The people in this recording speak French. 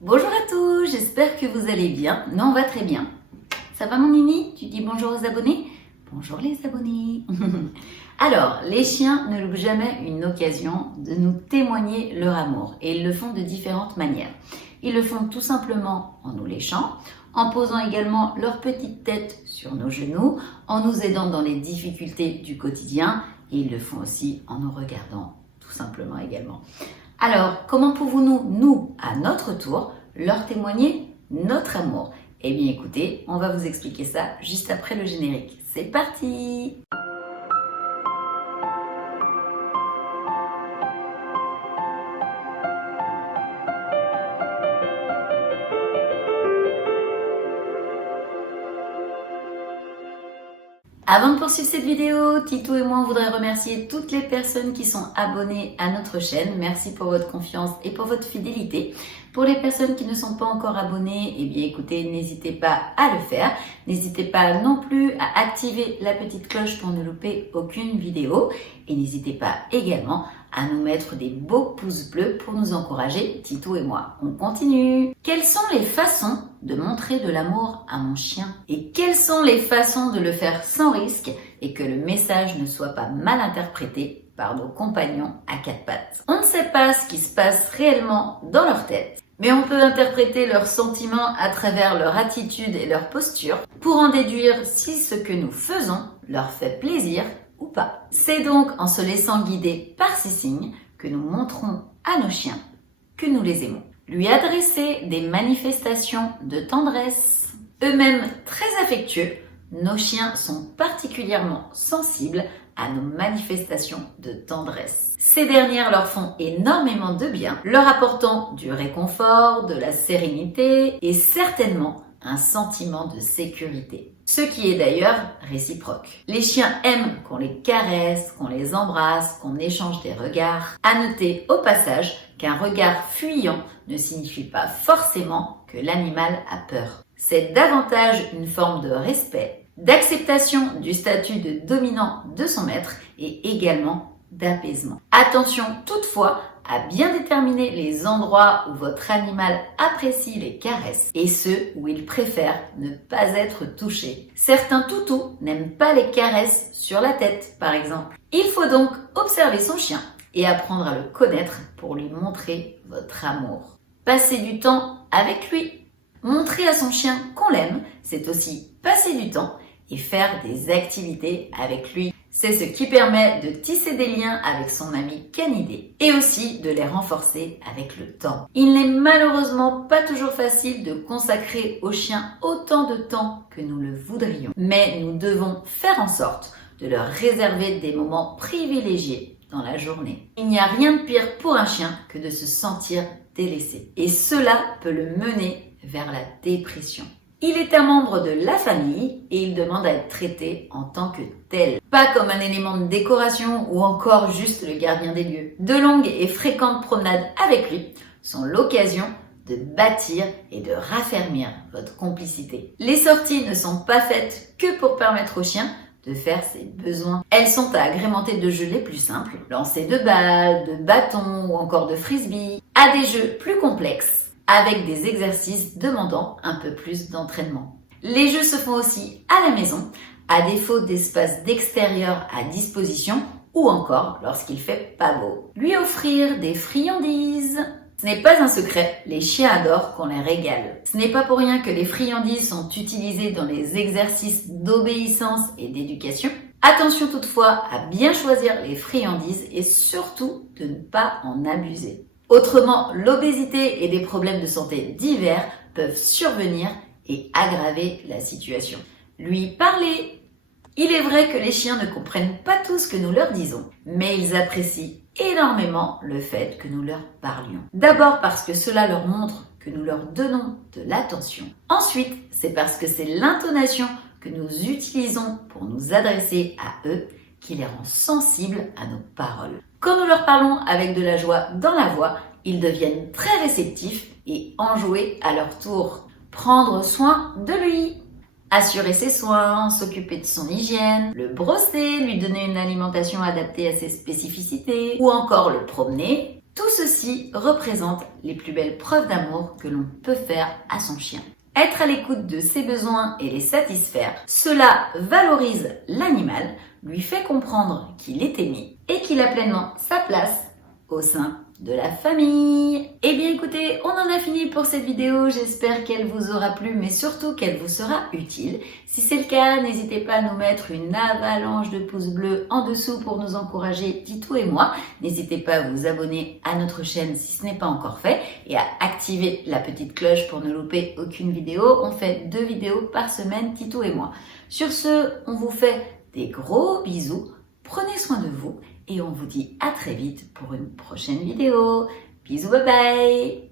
Bonjour à tous, j'espère que vous allez bien. Nous, on va très bien. Ça va mon Nini? Tu dis bonjour aux abonnés? Bonjour les abonnés. Alors, les chiens ne loupent jamais une occasion de nous témoigner leur amour et ils le font de différentes manières. Ils le font tout simplement en nous léchant, en posant également leur petite tête sur nos genoux, en nous aidant dans les difficultés du quotidien et ils le font aussi en nous regardant tout simplement également. Alors, comment pouvons-nous, nous, à notre tour, leur témoigner notre amour? Eh bien écoutez, on va vous expliquer ça juste après le générique. C'est parti! Avant de poursuivre cette vidéo, Titou et moi on voudrait remercier toutes les personnes qui sont abonnées à notre chaîne. Merci pour votre confiance et pour votre fidélité. Pour les personnes qui ne sont pas encore abonnées, eh bien écoutez, n'hésitez pas à le faire. N'hésitez pas non plus à activer la petite cloche pour ne louper aucune vidéo. Et n'hésitez pas également à nous mettre des beaux pouces bleus pour nous encourager, Titou et moi. On continue. Quelles sont les façons de montrer de l'amour à mon chien? Et quelles sont les façons de le faire sans risque et que le message ne soit pas mal interprété par nos compagnons à quatre pattes? On ne sait pas ce qui se passe réellement dans leur tête, mais on peut interpréter leurs sentiments à travers leur attitude et leur posture pour en déduire si ce que nous faisons leur fait plaisir ou pas. C'est donc en se laissant guider par ces signes que nous montrons à nos chiens que nous les aimons. Lui adresser des manifestations de tendresse. Eux-mêmes très affectueux, nos chiens sont particulièrement sensibles à nos manifestations de tendresse. Ces dernières leur font énormément de bien, leur apportant du réconfort, de la sérénité et certainement un sentiment de sécurité. Ce qui est d'ailleurs réciproque. Les chiens aiment qu'on les caresse, qu'on les embrasse, qu'on échange des regards. À noter au passage qu'un regard fuyant ne signifie pas forcément que l'animal a peur. C'est davantage une forme de respect, d'acceptation du statut de dominant de son maître et également d'apaisement. Attention toutefois à bien déterminer les endroits où votre animal apprécie les caresses et ceux où il préfère ne pas être touché. Certains toutous n'aiment pas les caresses sur la tête, par exemple. Il faut donc observer son chien et apprendre à le connaître pour lui montrer votre amour. Passez du temps avec lui. Montrer à son chien qu'on l'aime, c'est aussi passer du temps et faire des activités avec lui. C'est ce qui permet de tisser des liens avec son ami canidé et aussi de les renforcer avec le temps. Il n'est malheureusement pas toujours facile de consacrer au chien autant de temps que nous le voudrions. Mais nous devons faire en sorte de leur réserver des moments privilégiés dans la journée. Il n'y a rien de pire pour un chien que de se sentir délaissé. Et cela peut le mener vers la dépression. Il est un membre de la famille et il demande à être traité en tant que tel. Pas comme un élément de décoration ou encore juste le gardien des lieux. De longues et fréquentes promenades avec lui sont l'occasion de bâtir et de raffermir votre complicité. Les sorties ne sont pas faites que pour permettre au chien de faire ses besoins. Elles sont à agrémenter de jeux les plus simples, lancer de balles, de bâtons ou encore de frisbee, à des jeux plus complexes avec des exercices demandant un peu plus d'entraînement. Les jeux se font aussi à la maison, à défaut d'espace d'extérieur à disposition ou encore lorsqu'il fait pas beau. Lui offrir des friandises. Ce n'est pas un secret, les chiens adorent qu'on les régale. Ce n'est pas pour rien que les friandises sont utilisées dans les exercices d'obéissance et d'éducation. Attention toutefois à bien choisir les friandises et surtout de ne pas en abuser. Autrement, l'obésité et des problèmes de santé divers peuvent survenir et aggraver la situation. Lui parler. Il est vrai que les chiens ne comprennent pas tout ce que nous leur disons, mais ils apprécient énormément le fait que nous leur parlions. D'abord parce que cela leur montre que nous leur donnons de l'attention. Ensuite, c'est parce que c'est l'intonation que nous utilisons pour nous adresser à eux qui les rend sensibles à nos paroles. Quand nous leur parlons avec de la joie dans la voix, ils deviennent très réceptifs et enjoués à leur tour. Prendre soin de lui, assurer ses soins, s'occuper de son hygiène, le brosser, lui donner une alimentation adaptée à ses spécificités ou encore le promener. Tout ceci représente les plus belles preuves d'amour que l'on peut faire à son chien. Être à l'écoute de ses besoins et les satisfaire, cela valorise l'animal, lui fait comprendre qu'il est aimé et qu'il a pleinement sa place au sein de la famille. Eh bien écoutez, on en a fini pour cette vidéo, j'espère qu'elle vous aura plu mais surtout qu'elle vous sera utile. Si c'est le cas, n'hésitez pas à nous mettre une avalanche de pouces bleus en dessous pour nous encourager, Titou et moi. N'hésitez pas à vous abonner à notre chaîne si ce n'est pas encore fait et à activer la petite cloche pour ne louper aucune vidéo. On fait 2 vidéos par semaine, Titou et moi. Sur ce, on vous fait des gros bisous, prenez soin de vous et on vous dit à très vite pour une prochaine vidéo. Bisous, bye bye!